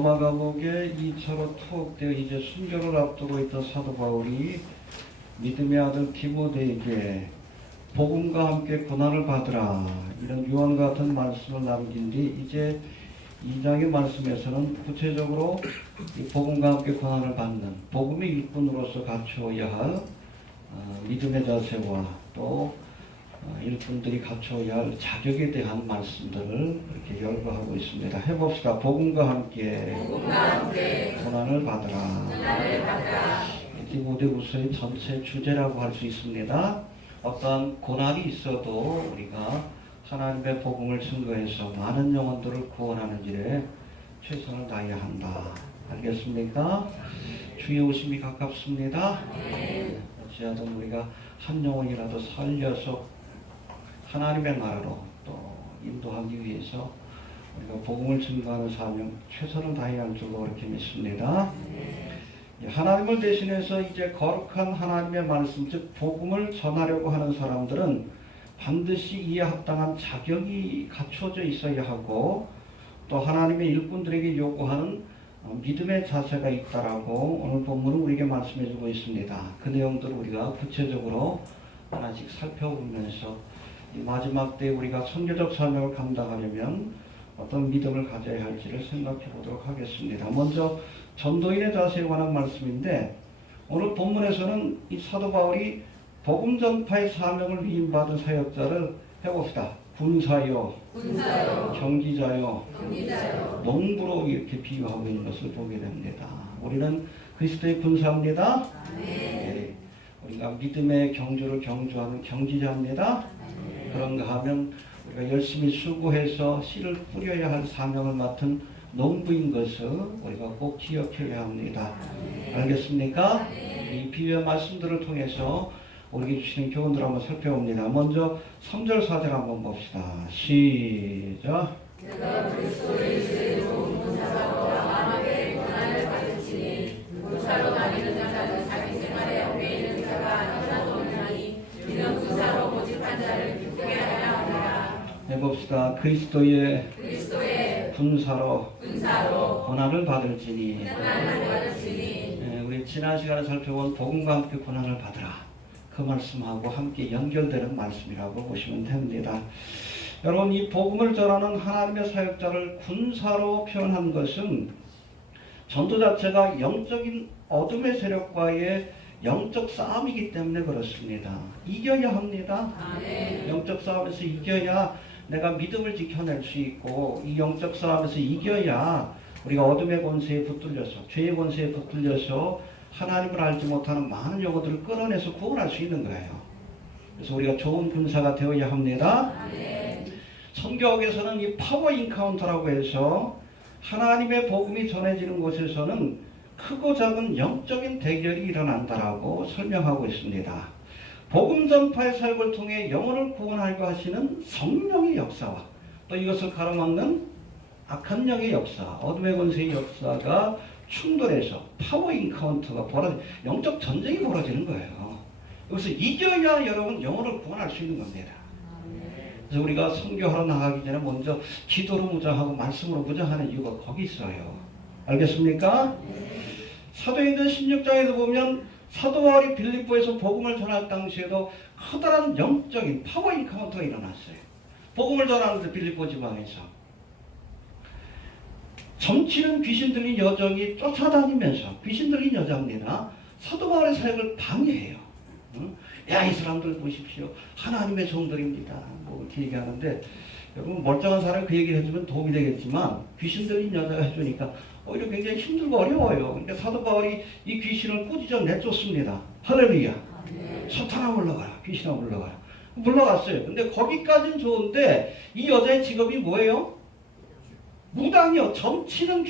로마 감옥에 2차로 투옥되어 이제 순교를 앞두고 있던 사도 바울이 믿음의 아들 디모데에게 복음과 함께 고난을 받으라 이런 유언 같은 말씀을 남긴 뒤 이제 2장의 말씀에서는 구체적으로 이 복음과 함께 고난을 받는 복음의 일꾼으로서 갖추어야 할 믿음의 자세와 또 일꾼들이 갖춰야 할 자격에 대한 말씀들을 이렇게 열거하고 있습니다. 해봅시다. 복음과 함께 고난을 받으라. 디모데후서의 전체 주제라고 할 수 있습니다. 어떤 고난이 있어도 우리가 하나님의 복음을 증거해서 많은 영혼들을 구원하는 일에 최선을 다해야 한다. 알겠습니까? 주의 오심이 가깝습니다. 어찌하든 우리가 한 영혼이라도 살려서 하나님의 나라로 또 인도하기 위해서 우리가 복음을 증거하는 사명 최선을 다해야 할 줄로 그렇게 믿습니다. 하나님을 대신해서 이제 거룩한 하나님의 말씀 즉 복음을 전하려고 하는 사람들은 반드시 이에 합당한 자격이 갖춰져 있어야 하고 또 하나님의 일꾼들에게 요구하는 믿음의 자세가 있다라고 오늘 본문은 우리에게 말씀해주고 있습니다. 그 내용들을 우리가 구체적으로 하나씩 살펴보면서 이 마지막 때 우리가 선교적 사명을 감당하려면 어떤 믿음을 가져야 할지를 생각해 보도록 하겠습니다. 먼저 전도인의 자세에 관한 말씀인데 오늘 본문에서는 이 사도 바울이 복음 전파의 사명을 위임받은 사역자를 해봅시다. 군사요, 경기자요, 농부로 이렇게 비유하고 있는 것을 보게 됩니다. 우리는 그리스도의 군사입니다. 네. 우리가 믿음의 경주를 경주하는 경지자입니다. 그런가 하면 우리가 열심히 수고해서 씨를 뿌려야 할 사명을 맡은 농부인 것을 우리가 꼭 기억해야 합니다. 알겠습니까? 이 비유의 말씀들을 통해서 우리에게 주시는 교훈들을 한번 살펴봅니다. 먼저 3절 4절 한번 봅시다. 시작. 그가 그리스도 예수의 좋은 군사로 만왕의 고난을 받으시니 군사로 다니는 자는 자기 생활에 얽매 있는 자가 하나도 없나니 이는 군사로 모집한 자를 기쁘게 하려 합니다. 해봅시다. 그리스도의 군사로 고난을 받을지니. 우리 지난 시간에 살펴본 복음과 함께 고난을 받으라. 그 말씀하고 함께 연결되는 말씀이라고 보시면 됩니다. 여러분 이 복음을 전하는 하나님의 사역자를 군사로 표현한 것은 전도 자체가 영적인 어둠의 세력과의 영적 싸움이기 때문에 그렇습니다. 이겨야 합니다. 영적 싸움에서 이겨야 내가 믿음을 지켜낼 수 있고 이 영적 싸움에서 이겨야 우리가 어둠의 권세에 붙들려서 죄의 권세에 붙들려서 하나님을 알지 못하는 많은 영혼들을 끌어내서 구원할 수 있는 거예요. 그래서 우리가 좋은 군사가 되어야 합니다. 선교학에서는 이 파워 인카운터라고 해서 하나님의 복음이 전해지는 곳에서는 크고 작은 영적인 대결이 일어난다라고 설명하고 있습니다. 복음 전파의 사역을 통해 영혼을 구원하려고 하시는 성령의 역사와 또 이것을 가로막는 악한 영의 역사, 어둠의 권세의 역사가 충돌해서 파워 인카운터가 영적 전쟁이 벌어지는 거예요. 여기서 이겨야 여러분 영혼을 구원할 수 있는 겁니다. 그래서 우리가 선교하러 나가기 전에 먼저 기도로 무장하고 말씀으로 무장하는 이유가 거기 있어요. 알겠습니까? 사도행전 16장에도 보면 사도 바울이 빌립보에서 복음을 전할 당시에도 커다란 영적인 파워 인카운터가 일어났어요. 복음을 전하는데 빌립보 지방에서 점치는 귀신 들린 여종이 쫓아다니면서 귀신 들린 여자입니다. 사도 바울의 사역을 방해해요. 야, 이 사람들 보십시오. 하나님의 종들입니다. 뭐 이렇게 얘기하는데 여러분 멀쩡한 사람이 그 얘기를 해주면 도움이 되겠지만 귀신 들린 여자가 해주니까 오히려 굉장히 힘들고 어려워요. 그러니까 사도 바울이 이 귀신을 꾸짖어 내쫓습니다. 할렐루야. 사탄아 물러가라. 귀신아 물러가라. 물러갔어요. 근데 거기까지는 좋은데 이 여자의 직업이 뭐예요? 무당이요. 점치는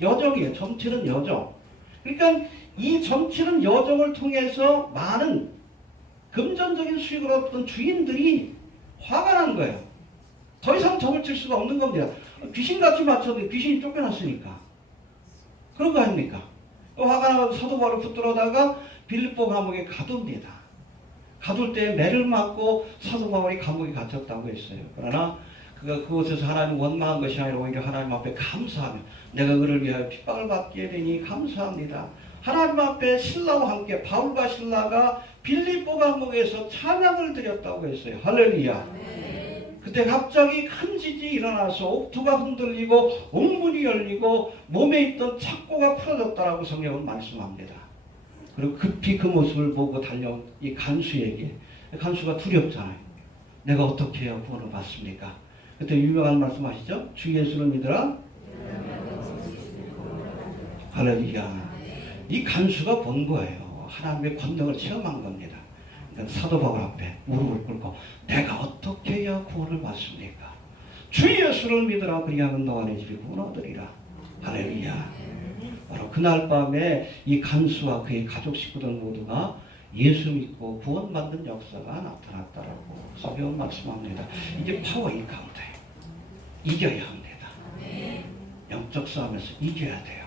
여정이에요. 점치는 여정. 그러니까 이 점치는 여정을 통해서 많은 금전적인 수익을 얻던 주인들이 화가 난 거예요. 더 이상 점을 칠 수가 없는 겁니다. 귀신같이 맞췄는데 귀신이 쫓겨났으니까. 그런 거 아닙니까? 화가 나서 사도 바울을 붙들어다가 빌립보 감옥에 가둡니다. 가둘 때 매를 맞고 사도 바울이 감옥에 갇혔다고 했어요. 그러나 그 그곳에서 하나님 원망한 것이 아니라 오히려 하나님 앞에 감사하며 내가 그를 위하여 핍박을 받게 되니 감사합니다. 하나님 앞에 신라와 함께 바울과 신라가 빌립보 감옥에서 찬양을 드렸다고 했어요. 할렐루야. 그때 갑자기 큰 지진이 일어나서 옥토가 흔들리고 옥문이 열리고 몸에 있던 착고가 풀어졌다라고 성경은 말씀합니다. 그리고 급히 그 모습을 보고 달려온 이 간수에게, 간수가 두렵잖아요. 내가 어떻게 해야 구원을 받습니까? 그때 유명한 말씀 아시죠? 주 예수를 믿으라. 할렐루야. 이 간수가 본 거예요. 하나님의 권능을 체험한 겁니다. 그러니까 사도 바울 앞에 무릎을 꿇고 내가 어떻게 해야 구원을 받습니까? 주 예수를 믿으라. 그리하면 너와 내 집이 구원 얻으리라. 할렐루야. 바로 그날 밤에 이 간수와 그의 가족 식구들 모두가 예수 믿고 구원받는 역사가 나타났다라고 성경은 말씀합니다. 이게 파워 인카운터예요. 이겨야 합니다. 영적 싸움에서 이겨야 돼요.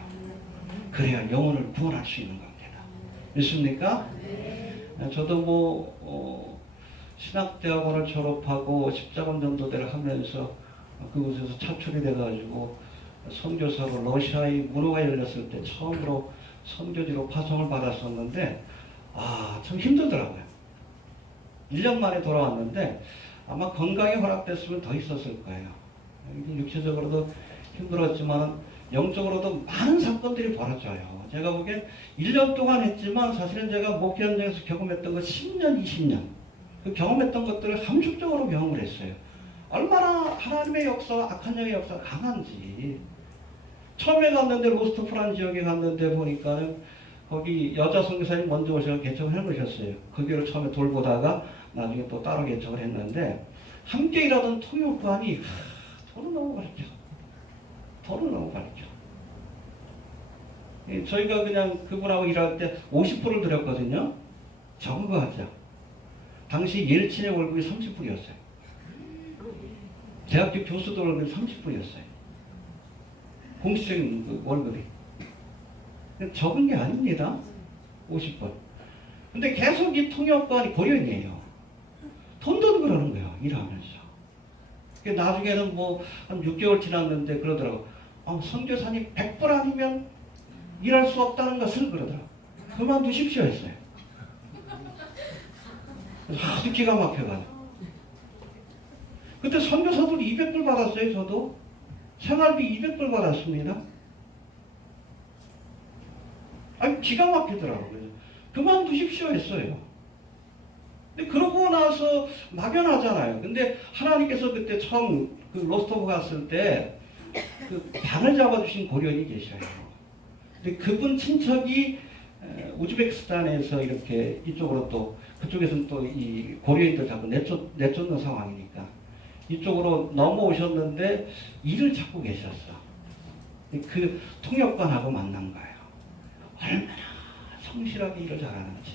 그래야 영혼을 구원할 수 있는 겁니다. 믿습니까? 저도 신학대학원을 졸업하고 십자군 전도대를 하면서 그곳에서 차출이 돼가지고 선교사로 러시아의 문호가 열렸을 때 처음으로 선교지로 파송을 받았었는데 참 힘들더라고요. 1년 만에 돌아왔는데 아마 건강이 허락됐으면 더 있었을 거예요. 육체적으로도 힘들었지만 영적으로도 많은 사건들이 벌어져요. 제가 보기엔 1년 동안 했지만 사실은 제가 목회 현장에서 경험했던 거 10년, 20년 그 경험했던 것들을 함축적으로 경험을 했어요. 얼마나 하나님의 역사와 악한 영의 역사가 강한지. 처음에 갔는데 로스트프란 지역에 갔는데 보니까는 거기 여자 선교사님 먼저 오셔서 개척을 해놓으셨어요. 그 교회를 처음에 돌보다가 나중에 또 따로 개척을 했는데 함께 일하던 통역관이 돈을 너무 가르쳐. 돈을 너무 가르쳐. 저희가 그냥 그분하고 일할 때 50%를 드렸거든요. 적은 거 같죠. 당시 옐친의 월급이 30불이었어요. 대학교 교수들 월급이 30불이었어요. 공식적인 그 월급이. 적은 게 아닙니다. 50불. 근데 계속 이 통역관이 고려인이에요. 돈도 그러는 거예요. 일하면서. 나중에는 한 6개월 지났는데 그러더라고. 선교사님 100불 아니면 일할 수 없다는 것을 그러더라고. 그만두십시오 했어요. 아주 기가 막혀가지고. 그때 선교사들 200불 받았어요. 저도. 생활비 200불 받았습니다. 기가 막히더라고요. 그만두십시오 했어요. 근데 그러고 나서 막연하잖아요. 근데 하나님께서 그때 처음 그 로스토브 갔을 때 그 방을 잡아주신 고려인이 계셔요. 근데 그분 친척이 우즈베키스탄에서 이렇게 이쪽으로 또 그쪽에서는 또 이 고려인들 자꾸 내쫓는 상황이니까 이쪽으로 넘어오셨는데 일을 찾고 계셨어. 그 통역관하고 만난 거예요. 얼마나 성실하게 일을 잘하는지.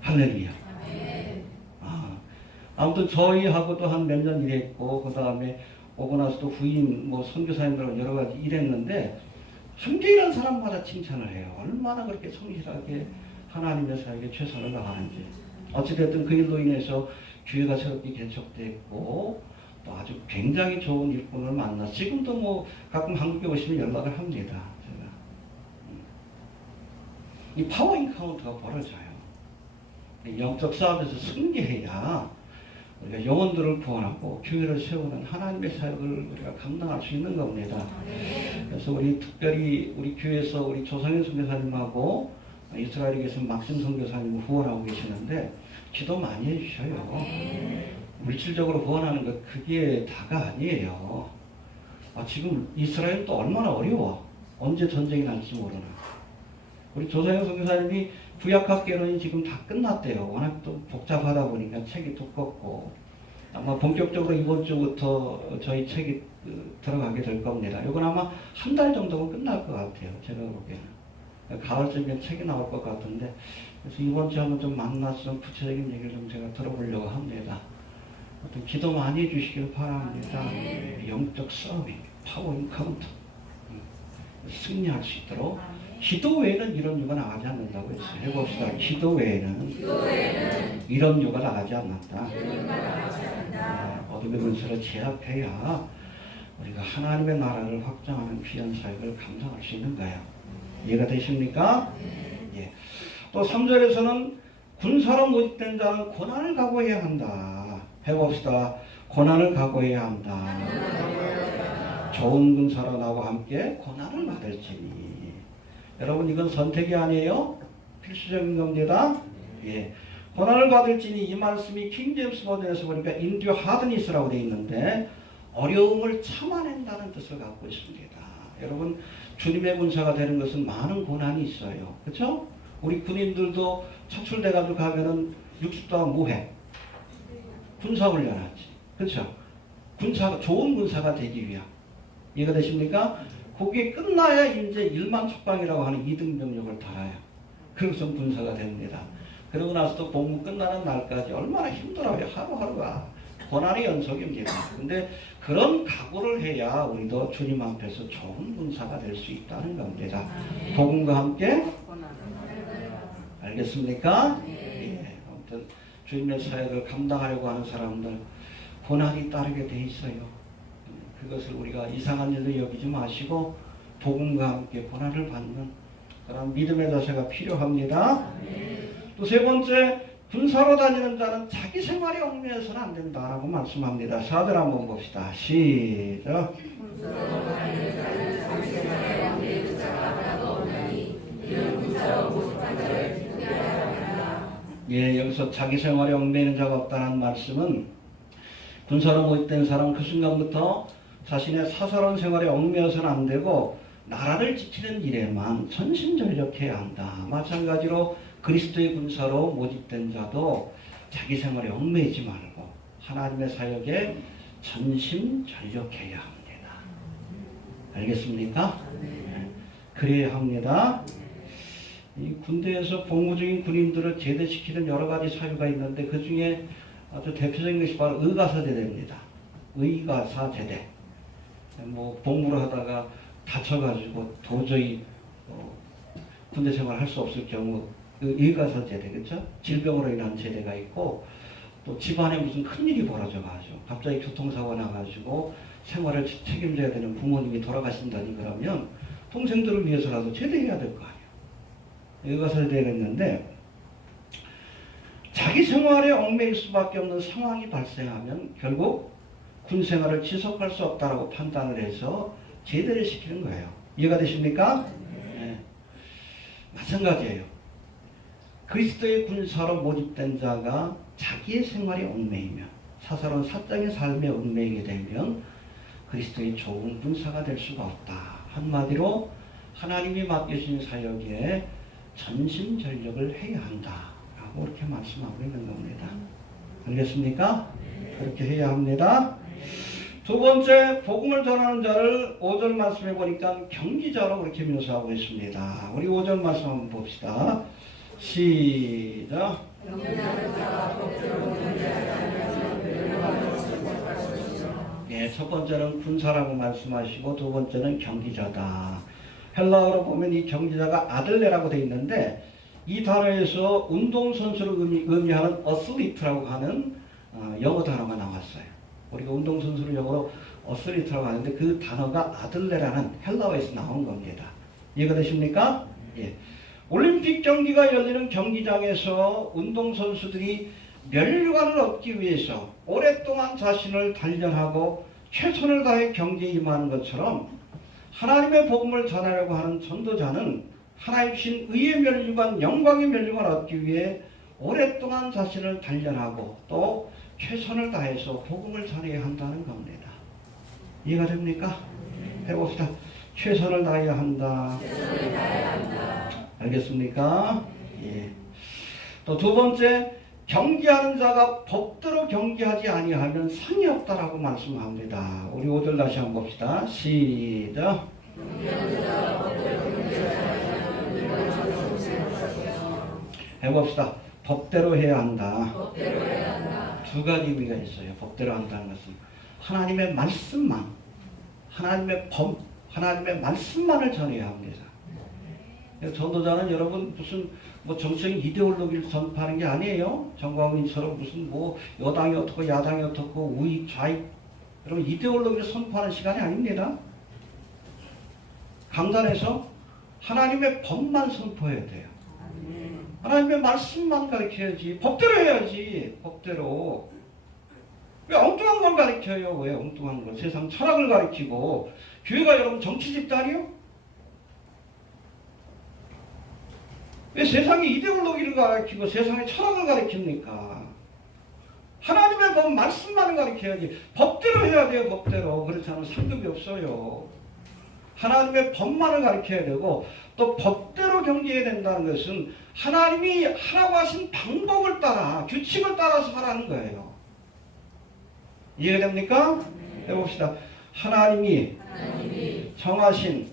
할렐루야. 아무튼 저희하고도 한 몇 년 일했고 그 다음에 오고 나서 또 후임 선교사님들하고 여러 가지 일했는데 함께 일한 사람마다 칭찬을 해요. 얼마나 그렇게 성실하게 하나님의 사역에 최선을 다하는지. 어찌됐든 그 일로 인해서 교회가 새롭게 개척됐고 또 아주 굉장히 좋은 일꾼을 만나 지금도 가끔 한국에 오시면 연락을 합니다. 제가. 이 파워 인카운터가 벌어져요. 영적 싸움에서 승리해야 우리가 영혼들을 구원하고 교회를 세우는 하나님의 사역을 우리가 감당할 수 있는 겁니다. 그래서 우리 특별히 우리 교회에서 우리 조상현 선교사님하고 이스라엘에 계신 막심 선교사님을 후원하고 계시는데 기도 많이 해주셔요. 물질적으로 후원하는 것 그게 다가 아니에요. 지금 이스라엘 또 얼마나 어려워. 언제 전쟁이 날지 모르나. 우리 조상현 선교사님이 구약학계론이 지금 다 끝났대요. 워낙 또 복잡하다 보니까 책이 두껍고 아마 본격적으로 이번 주부터 저희 책이 들어가게 될 겁니다. 이건 아마 한 달 정도면 끝날 것 같아요. 제가 보기에는. 가을쯤에 책이 나올 것 같은데 그래서 이번 주에 한번 좀 만나서 좀 구체적인 얘기를 좀 제가 들어보려고 합니다. 어떤 기도 많이 해주시길 바랍니다. 영적 싸움이 파워 인카운터 승리할 수 있도록 기도 외에는 이런 유가 나가지 않는다고 했어요. 해봅시다. 기도 외에는 이런 유가 나가지 않는다. 어둠의 문서를 제압해야 우리가 하나님의 나라를 확장하는 귀한 사역을 감당할 수 있는 거예요. 이해가 되십니까? 예. 또 3절에서는 군사로 모집된 자는 고난을 각오해야 한다. 해봅시다. 고난을 각오해야 한다. 좋은 군사로 나와 함께 고난을 받을지니. 여러분 이건 선택이 아니에요? 필수적인 겁니다. 예. 고난을 받을지니 이 말씀이 킹제임스 버전에서 보니까 인듀 하드니스라고 되어 있는데 어려움을 참아낸다는 뜻을 갖고 있습니다. 여러분 주님의 군사가 되는 것은 많은 고난이 있어요. 그렇죠? 우리 군인들도 차출돼가지고 가면은 60도가 뭐해? 군사훈련하지. 그렇죠? 군사가 좋은 군사가 되기 위한. 이해가 되십니까? 그게 끝나야 이제 일만촉방이라고 하는 2등 병력을 달아요. 그래서 군사가 됩니다. 그러고 나서도 복무 끝나는 날까지 얼마나 힘들어요. 하루하루가 고난의 연속입니다. 근데 그런 각오를 해야 우리도 주님 앞에서 좋은 군사가 될 수 있다는 겁니다. 복음과 함께 알겠습니까? 예. 아무튼 주님의 사역을 감당하려고 하는 사람들 고난이 따르게 돼 있어요. 그것을 우리가 이상한 일로 여기지 마시고 복음과 함께 고난을 받는 그런 믿음의 자세가 필요합니다. 또 세 번째, 군사로 다니는 자는 자기 생활에 얽매여서는 안 된다라고 말씀합니다. 4절 한번 봅시다. 시작. 군사로 다니는 자는 자기 생활에 얽매이는 자가 하나도 없나니 이는 군사로 모집한 자를 기쁘게 하려 합니다. 예, 여기서 자기 생활에 얽매이는 자가 없다는 말씀은 군사로 모집된 사람 그 순간부터 자신의 사사로운 생활에 얽매여서는 안 되고 나라를 지키는 일에만 전심전력해야 한다. 마찬가지로 그리스도의 군사로 모집된 자도 자기 생활에 얽매이지 말고 하나님의 사역에 전심전력해야 합니다. 알겠습니까? 네. 그래야 합니다. 이 군대에서 복무 중인 군인들을 제대시키는 여러 가지 사유가 있는데 그 중에 아주 대표적인 것이 바로 의가사제대입니다. 의가사제대. 뭐 복무를 하다가 다쳐가지고 도저히 군대 생활을 할 수 없을 경우 의가사 제대, 그렇죠? 질병으로 인한 제대가 있고 또 집안에 무슨 큰일이 벌어져가지고 갑자기 교통사고 나가지고 생활을 책임져야 되는 부모님이 돌아가신다니 그러면 동생들을 위해서라도 제대해야 될 거 아니에요. 의가사 제대가 있는데 자기 생활에 얽매일 수밖에 없는 상황이 발생하면 결국 군 생활을 지속할 수 없다라고 판단을 해서 제대를 시키는 거예요. 이해가 되십니까? 네. 마찬가지예요. 그리스도의 군사로 모집된 자가 자기의 생활에 얽매이면 사사로운 사적인 삶에 얽매이게 되면 그리스도의 좋은 군사가 될 수가 없다. 한마디로 하나님이 맡겨주신 사역에 전심전력을 해야 한다라고 그렇게 말씀하고 있는 겁니다. 알겠습니까? 그렇게 해야 합니다. 두 번째, 복음을 전하는 자를 5절 말씀해 보니까 경기자로 그렇게 묘사하고 있습니다. 우리 5절 말씀 한번 봅시다. 시작. 예, 첫 번째는 군사라고 말씀하시고 두 번째는 경기자다. 헬라어로 보면 이 경기자가 아들레라고 되어 있는데 이 단어에서 운동선수를 의미하는 어슬리트라고 하는 영어 단어가 나왔어요. 우리가 운동선수를 영어로 어슬리트라고 하는데 그 단어가 아들레라는 헬라어에서 나온 겁니다. 이해가 되십니까? 예. 올림픽 경기가 열리는 경기장에서 운동선수들이 면류관을 얻기 위해서 오랫동안 자신을 단련하고 최선을 다해 경기에 임하는 것처럼 하나님의 복음을 전하려고 하는 전도자는 하나님 주신 의의 면류관, 영광의 면류관을 얻기 위해 오랫동안 자신을 단련하고 또 최선을 다해서 복음을 전해야 한다는 겁니다. 이해가 됩니까? 해봅시다. 최선을 다해야 한다. 알겠습니까? 예. 또 두 번째, 경기하는 자가 법대로 경기하지 아니하면 상이 없다라고 말씀합니다. 우리 5절 다시 한번 봅시다. 시작. 해봅시다. 법대로 해야 한다. 두 가지 의미가 있어요. 법대로 한다는 것은 하나님의 말씀만, 하나님의 말씀만을 전해야 합니다. 전도자는 여러분 무슨 뭐 정치적인 이데올로기를 전파하는 게 아니에요. 정광훈처럼 무슨 뭐 여당이 어떻고 야당이 어떻고 우익 좌익 여러분 이데올로기를 선포하는 시간이 아닙니다. 강단에서 하나님의 법만 선포해야 돼요. 하나님의 말씀만 가르쳐야지. 법대로 해야지. 법대로. 왜 엉뚱한 걸 가르쳐요? 왜 엉뚱한 걸? 세상 철학을 가르치고. 교회가 여러분 정치 집단이요? 왜 세상의 이데올로기를 가르치고 세상의 철학을 가르칩니까? 하나님의 법 말씀만 가르쳐야지. 법대로 해야 돼요. 법대로. 그렇지 않으면 상급이 없어요. 하나님의 법만을 가르쳐야 되고 또 법대로 경계해야 된다는 것은 하나님이 하라고 하신 방법을 따라 규칙을 따라서 하라는 거예요. 이해가 됩니까? 해봅시다. 하나님이 정하신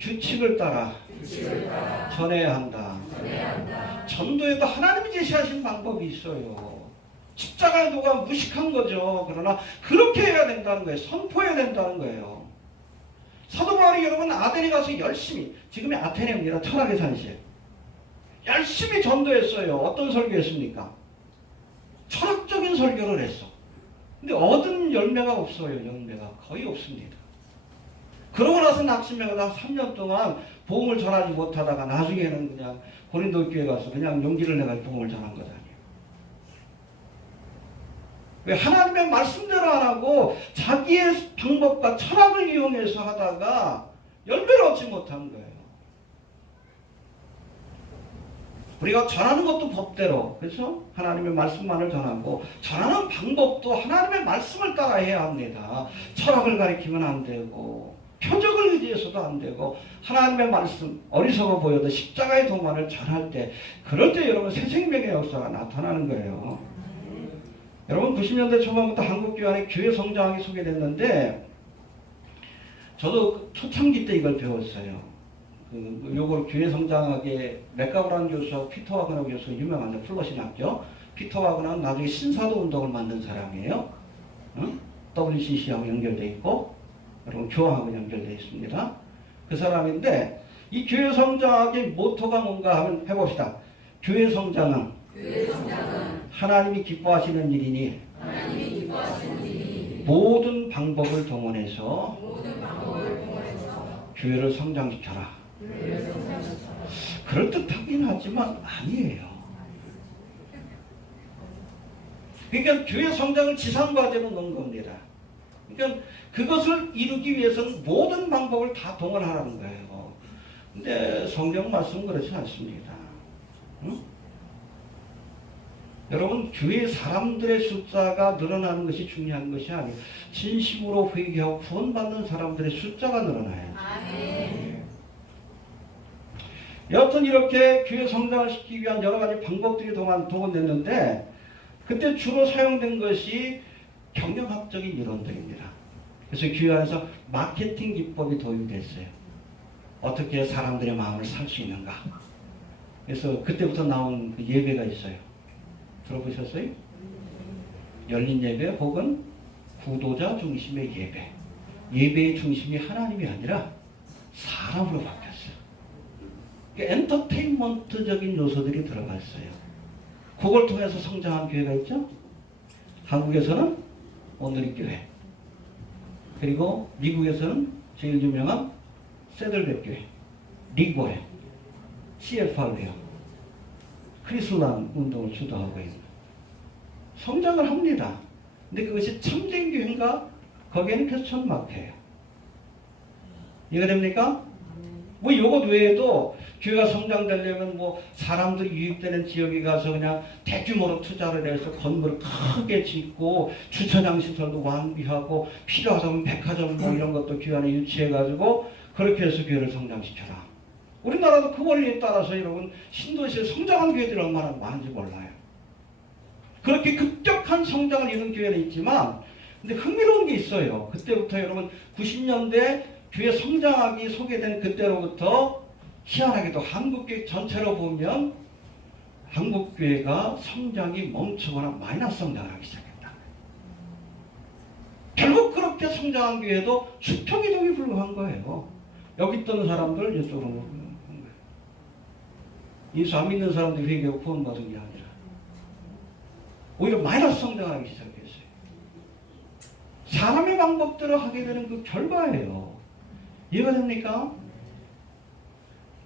규칙을 따라 전해야 한다. 전도에도 하나님이 제시하신 방법이 있어요. 십자가의 도가 무식한 거죠. 그러나 그렇게 해야 된다는 거예요. 선포해야 된다는 거예요. 사도 바울이 여러분 아테네 가서 열심히, 지금의 아테네입니다. 철학의 산실. 열심히 전도했어요. 어떤 설교했습니까? 철학적인 설교를 했어. 근데 얻은 열매가 없어요. 열매가 거의 없습니다. 그러고 나서 낙심해가 3년 동안 복음을 전하지 못하다가 나중에는 그냥 고린도 교회 가서 그냥 용기를 내가지고 복음을 전한 것 아니에요. 왜 하나님의 말씀대로 안 하고 자기의 방법과 철학을 이용해서 하다가 열매를 얻지 못한 거예요. 우리가 전하는 것도 법대로, 그래서 하나님의 말씀만을 전하고 전하는 방법도 하나님의 말씀을 따라 해야 합니다. 철학을 가리키면 안 되고 표적을 의지해서도 안 되고 하나님의 말씀, 어리석어 보여도 십자가의 도만을 전할 때 그럴 때 여러분 새 생명의 역사가 나타나는 거예요. 여러분 90년대 초반부터 한국교회 안에 교회 성장학이 소개됐는데 저도 초창기 때 이걸 배웠어요. 요걸 교회 성장학의 맥가브란 교수하고 피터 와그너 교수가 유명한 플러신학교. 피터 와그너는 나중에 신사도 운동을 만든 사람이에요. 응? WCC하고 연결되어 있고 여러분 교황하고 연결되어 있습니다. 그 사람인데 이 교회 성장학의 모토가 뭔가 하면 해봅시다. 교회 성장은 하나님이 기뻐하시는 일이니 모든 방법을 동원해서 교회를 성장시켜라. 그럴듯하긴 하지만 아니에요. 그러니까 교회 성장을 지상과제로 넣은 겁니다. 그러니까 그것을 이루기 위해서는 모든 방법을 다 동원하라는 거예요. 근데 성경 말씀은 그렇지 않습니다. 응? 여러분 교회 사람들의 숫자가 늘어나는 것이 중요한 것이 아니에요. 진심으로 회개하고 구원받는 사람들의 숫자가 늘어나야죠. 여하튼 이렇게 교회 성장을 시키기 위한 여러 가지 방법들이 동원됐는데 그때 주로 사용된 것이 경영학적인 이론들입니다. 그래서 교회 안에서 마케팅 기법이 도입됐어요. 어떻게 사람들의 마음을 살 수 있는가. 그래서 그때부터 나온 그 예배가 있어요. 들어보셨어요? 열린 예배 혹은 구도자 중심의 예배. 예배의 중심이 하나님이 아니라 사람으로 바뀌었어요. 엔터테인먼트적인 요소들이 들어갔어요. 그걸 통해서 성장한 교회가 있죠. 한국에서는 오늘의 교회, 그리고 미국에서는 제일 유명한 세들백 교회, 리고회, CFR회요. 크리슬람 운동을 주도하고 있는 성장을 합니다. 근데 그것이 참된 교회인가? 거기에는 퀘스천 마크예요. 이해가 됩니까? 뭐 이것 외에도 교회가 성장되려면 뭐 사람들이 유입되는 지역에 가서 그냥 대규모로 투자를 해서 건물을 크게 짓고 주차장 시설도 완비하고 필요하다면 백화점 뭐 이런 것도 교회 안에 유치해가지고 그렇게 해서 교회를 성장시켜라. 우리나라도 그 원리에 따라서 여러분 신도시에 성장한 교회들이 얼마나 많은지 몰라요. 그렇게 급격한 성장을 이룬 교회는 있지만 근데 흥미로운 게 있어요. 그때부터 여러분 90년대 교회 성장학이 소개된 그때로부터 희한하게도 한국교회 전체로 보면 한국교회가 성장이 멈추거나 마이너스 성장을 하기 시작했다. 결국 그렇게 성장한 교회도 수평이동이 불과한 거예요. 여기 있던 사람들 이쪽으로 온 거예요. 예수 안 믿는 사람들이 회개하고 구원받은 게 아니라 오히려 마이너스 성장하기 시작했어요. 사람의 방법대로 하게 되는 그 결과예요. 이해가 됩니까?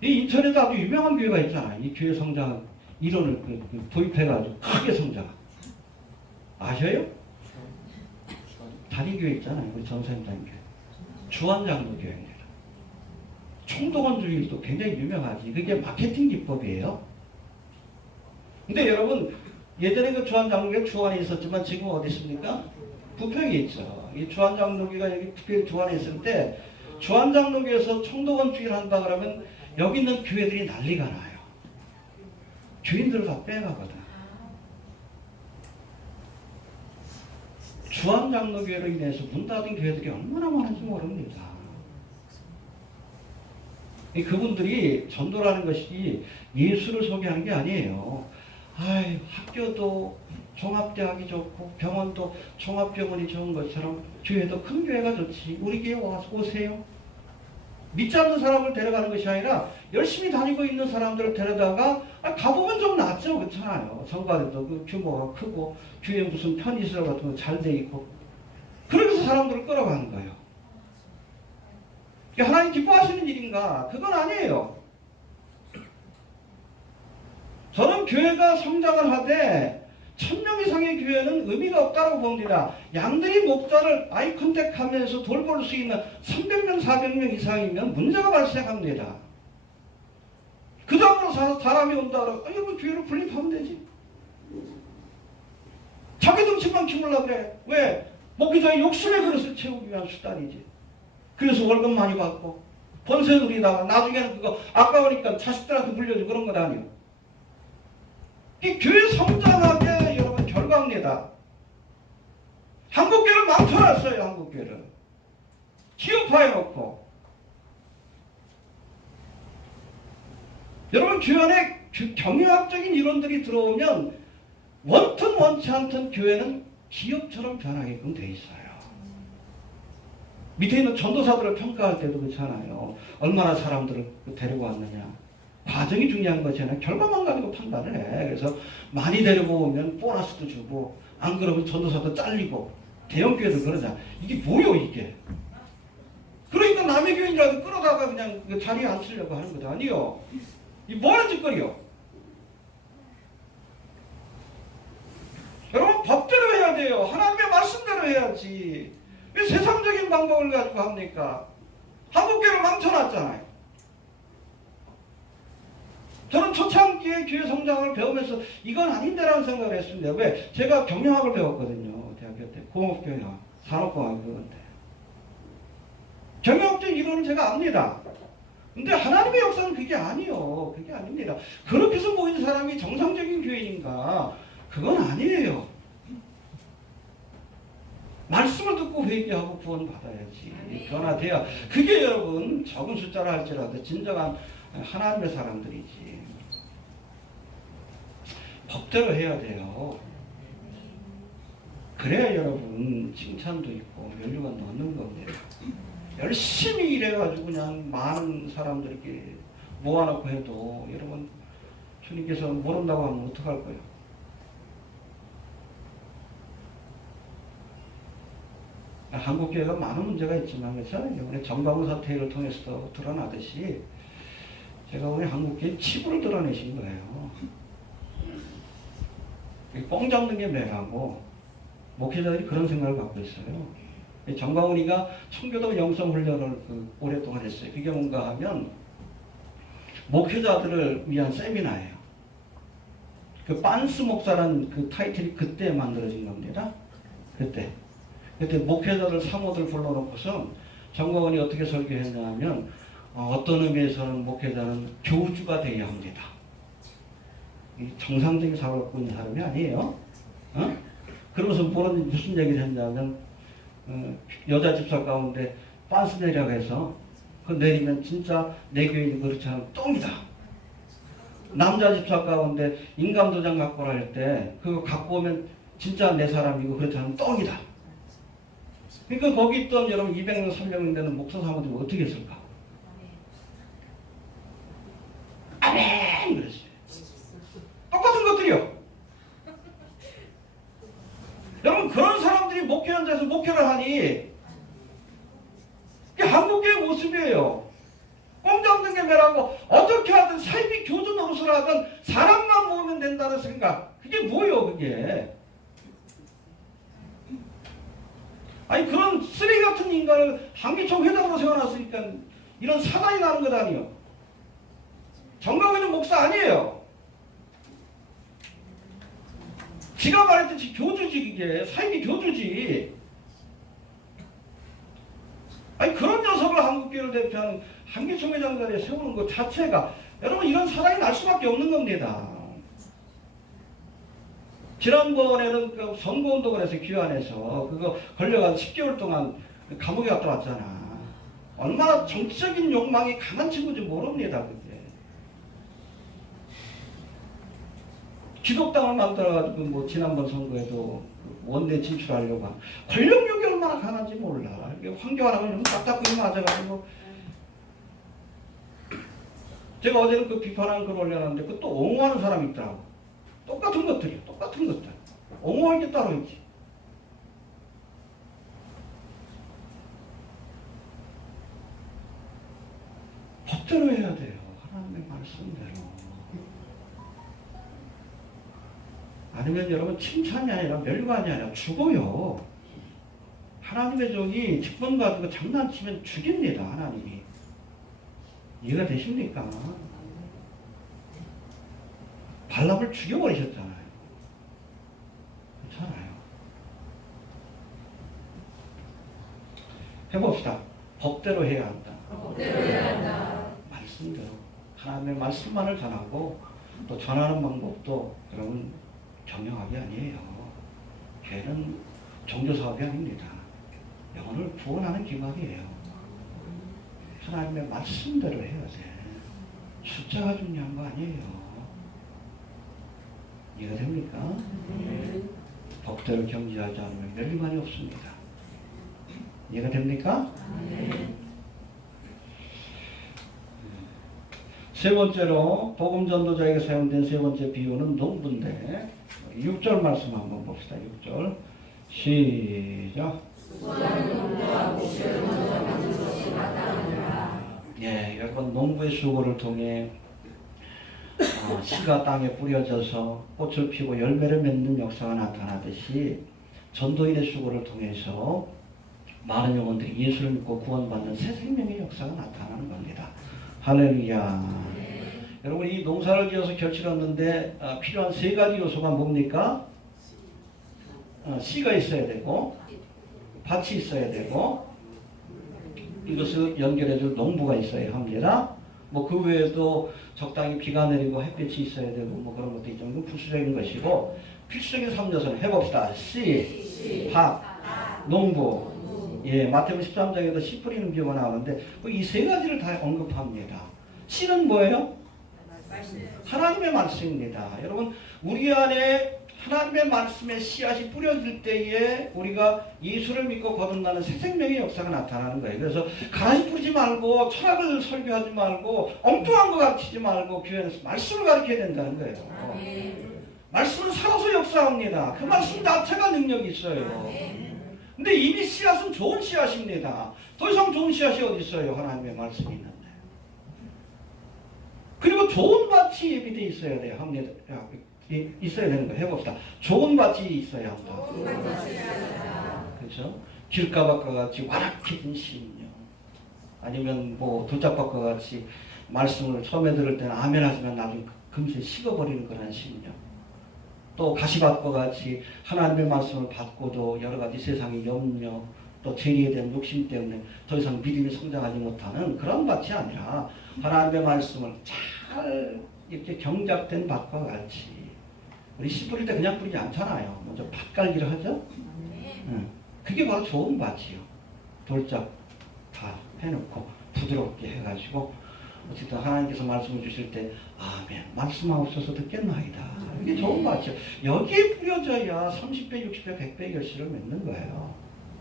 이 인천에도 아주 유명한 교회가 있잖아요. 이 교회 성장 이론을 도입해가지고 크게 성장. 아셔요? 다리교회 있잖아요. 우리 전사님단교회. 주한장로교회입니다. 총동원주의도 굉장히 유명하지. 그게 마케팅 기법이에요. 근데 여러분, 예전에 그 주한장로교회 주안에 있었지만 지금 어디 있습니까? 부평에 있죠. 이 주한장로교회가 여기 부평 주안에 있을 때 주한장로교회에서 총동원주의를 한다 그러면 여기 있는 교회들이 난리가 나요. 주인들을 다 빼가거든. 주한장로교회로 인해서 문 닫은 교회들이 얼마나 많은지 모릅니다. 그분들이 전도라는 것이 예수를 소개하는 게 아니에요. 아이, 학교도 종합대학이 좋고 병원도 종합병원이 좋은 것처럼 교회도 큰 교회가 좋지. 우리 교회 와서 오세요. 믿지 않는 사람을 데려가는 것이 아니라 열심히 다니고 있는 사람들을 데려다가 가보면 좀 낫죠. 그렇잖아요. 성가대도 그 규모가 크고 교회 무슨 편의시설 같은 거 잘 돼 있고 그러면서 사람들을 끌어가는 거예요. 하나님 기뻐하시는 일인가? 그건 아니에요. 저는 교회가 성장을 하되 1000명 이상의 교회는 의미가 없다고 봅니다. 양들이 목자를 아이 컨택하면서 돌볼 수 있는 300명, 400명 이상이면 문제가 발생합니다. 그 다음으로 사람이 온다 그러면 여러분 교회로 분립하면 되지. 자기 등치만 키우려고 그래. 왜? 목회자의 욕심의 그릇을 채우기 위한 수단이지. 그래서 월급 많이 받고 번세 누리다가 나중에는 그거 아까우니까 자식들한테 물려주고 그런 건 아니에요. 이 교회 성장하게 여러분 결과입니다. 한국교회를 망쳐놨어요. 한국교회를 기업화해놓고 여러분 교회 안에 경영학적인 이론들이 들어오면 원튼 원치 않던 교회는 기업처럼 변하게끔 돼 있어요. 밑에 있는 전도사들을 평가할 때도 그렇잖아요. 얼마나 사람들을 데리고 왔느냐. 과정이 중요한 것이 아니라 결과만 가지고 판단을 해. 그래서 많이 데리고 오면 보너스도 주고 안 그러면 전도사도 잘리고 대형교회도 그러잖아. 이게 뭐요 이게. 그러니까 남의 교인이라도 끌어다가 그냥 그 자리에 앉히려고 하는 것도 아니요. 이 뭐하는 짓거리요. 여러분 법대로 해야 돼요. 하나님의 말씀대로 해야지. 왜 세상적인 방법을 가지고 합니까? 한국교회를 망쳐놨잖아요. 저는 초창기에 교회 성장을 배우면서 이건 아닌데라는 생각을 했습니다. 왜? 제가 경영학을 배웠거든요. 대학교 때. 공업경영학, 산업공학 그건데. 경영학적인 이론은 제가 압니다. 근데 하나님의 역사는 그게 아니요. 그게 아닙니다. 그렇게 해서 모인 사람이 정상적인 교회인가? 그건 아니에요. 말씀을 듣고 회개하고 구원 받아야지. 변화돼야. 그게 여러분 적은 숫자라 할지라도 진정한 하나님의 사람들이지. 법대로 해야 돼요. 그래야 여러분 칭찬도 있고 면류가 넣는 겁니다. 열심히 일해가지고 그냥 많은 사람들에게 모아놓고 해도 여러분 주님께서 모른다고 하면 어떡할 거예요? 한국교회가 많은 문제가 있지만 그렇죠? 이번에 정광훈 사태를 통해서 드러나듯이 제가 오늘 한국교회 치부를 드러내신 거예요. 뻥 잡는 게 매하고 목회자들이 그런 생각을 갖고 있어요. 정광훈이가 청교도 영성훈련을 오랫동안 했어요. 그게 뭔가 하면 목회자들을 위한 세미나예요. 그 빤스 목사라는 그 타이틀이 그때 만들어진 겁니다. 그때 목회자들 사모들 불러놓고서 정광훈이 어떻게 설교했냐면 어떤 의미에서는 목회자는 교주가 되어야 합니다. 정상적인 사고를 갖고 있는 사람이 아니에요. 그러면서 무슨 얘기를 했냐면 여자 집사 가운데 빤스 내리라고 해서 그 내리면 진짜 내 교인이 그렇지 않으면 똥이다. 남자 집사 가운데 인감도장 갖고 오라 할 때 그거 갖고 오면 진짜 내 사람이고 그렇지 않으면 똥이다. 그러니까 거기 있던 여러분 200명, 300명 되는 목사 사모들이 어떻게 했을까? 아멘! 그랬어요. 이게 한국교회 모습이에요. 꼼잡는 게 뭐라고 어떻게 하든 삶이 교주 노릇을 하든 사람만 모으면 된다는 생각. 그게 뭐예요 그게. 아니 그런 쓰레기 같은 인간을 한기총 회장으로 세워놨으니까 이런 사단이 나는 것 아니에요. 정강훈은 목사 아니에요. 지가 말했듯이 교주지 이게. 삶이 교주지. 아니 그런 녀석을 한국교회를 대표하는 한기총 회장 자리에 세우는 것 자체가 여러분 이런 사단이 날 수밖에 없는 겁니다. 지난번에는 그 선거운동을 해서 귀환해서 그거 걸려가지고 10개월 동안 감옥에 갔다 왔잖아. 얼마나 정치적인 욕망이 강한 친구인지 모릅니다. 그게. 기독당을 만들어가지고 뭐 지난번 선거에도 원내 진출하려고 한 권력욕이 얼마나 강한지 몰라. 이게 황교안하면 딱딱하게 맞아가지고 제가 어제는 그 비판한 글 올려놨는데 그 또 옹호하는 사람이 있더라고. 똑같은 것들이요. 똑같은 것들. 옹호할 게 따로 있지. 법대로 해야 돼요. 하나님의 말씀대로. 아니면 여러분 칭찬이 아니라 멸관이 아니라 죽어요. 하나님의 종이 직분 가지고 장난치면 죽입니다. 하나님이. 이해가 되십니까? 발람을 죽여버리셨잖아요. 그렇잖아요. 해봅시다. 법대로 해야 한다. 법대로 해야 한다. 말씀대로. 하나님의 말씀만을 전하고 또 전하는 방법도 여러분 경영학이 아니에요. 교회는 종교사업이 아닙니다. 영혼을 구원하는 기관이에요. 하나님의 말씀대로 해야 돼. 숫자가 중요한 거 아니에요. 이해가 됩니까? 법대로 경지하지 않으면 멸류관이 없습니다. 이해가 됩니까? 세 번째로 복음 전도자에게 사용된 세 번째 비유는 농부인데 6절 말씀 한번 봅시다. 6절 시작. 예, 여러분 농부의 수고를 통해 씨가 땅에 뿌려져서 꽃을 피우고 열매를 맺는 역사가 나타나듯이 전도인의 수고를 통해서 많은 영혼들이 예수를 믿고 구원받는 새 생명의 역사가 나타나는 겁니다. 할렐루야. 여러분 이 농사를 지어서 결실을 얻는데 필요한 세 가지 요소가 뭡니까? 씨가 있어야 되고 밭이 있어야 되고 이것을 연결해줄 농부가 있어야 합니다. 뭐 그 외에도 적당히 비가 내리고 햇빛이 있어야 되고 뭐 그런 것도 있지만 부수적인 것이고 필수적인 3요소는 해봅시다. 씨, 밭, 농부. 예, 마태복음 13장에도 씨 뿌리는 비유가 나오는데 이 세 가지를 다 언급합니다. 씨는 뭐예요? 하나님의 말씀입니다. 여러분 우리 안에 하나님의 말씀의 씨앗이 뿌려질 때에 우리가 예수를 믿고 거듭나는 새 생명의 역사가 나타나는 거예요. 그래서 가라지 뿌리지 말고 철학을 설교하지 말고 엉뚱한 거 가르치지 말고 교회에서 말씀을 가르쳐야 된다는 거예요. 말씀은 살아서 역사합니다. 그 말씀 자체가 능력이 있어요. 근데 이미 씨앗은 좋은 씨앗입니다. 더 이상 좋은 씨앗이 어디 있어요? 하나님의 말씀이 있는데. 그리고 좋은 밭이 예비되어 있어야 돼요. 합니다. 있어야 되는 거 해봅시다. 좋은 밭이 있어야 한다. 그렇죠? 길가밭과 같이 완악해진 심령, 아니면 뭐 돌짝밭과 같이 말씀을 처음에 들을 때는 아멘 하지만 나중에 금세 식어버리는 그런 심령, 또 가시밭과 같이 하나님의 말씀을 받고도 여러 가지 세상의 염려, 또 죄에 대한 욕심 때문에 더 이상 믿음이 성장하지 못하는 그런 밭이 아니라 하나님의 말씀을 잘 이렇게 경작된 밭과 같이, 우리 씨 뿌릴 때 그냥 뿌리지 않잖아요. 먼저 밭갈기를 하죠. 그게 바로 좋은 밭이요. 돌짝 다 해놓고 부드럽게 해가지고 어쨌든 하나님께서 말씀을 주실 때 아멘 말씀하옵소서 듣겠나이다. 이게 좋은 밭이요. 여기에 뿌려져야 30배, 60배, 100배 결실을 맺는 거예요.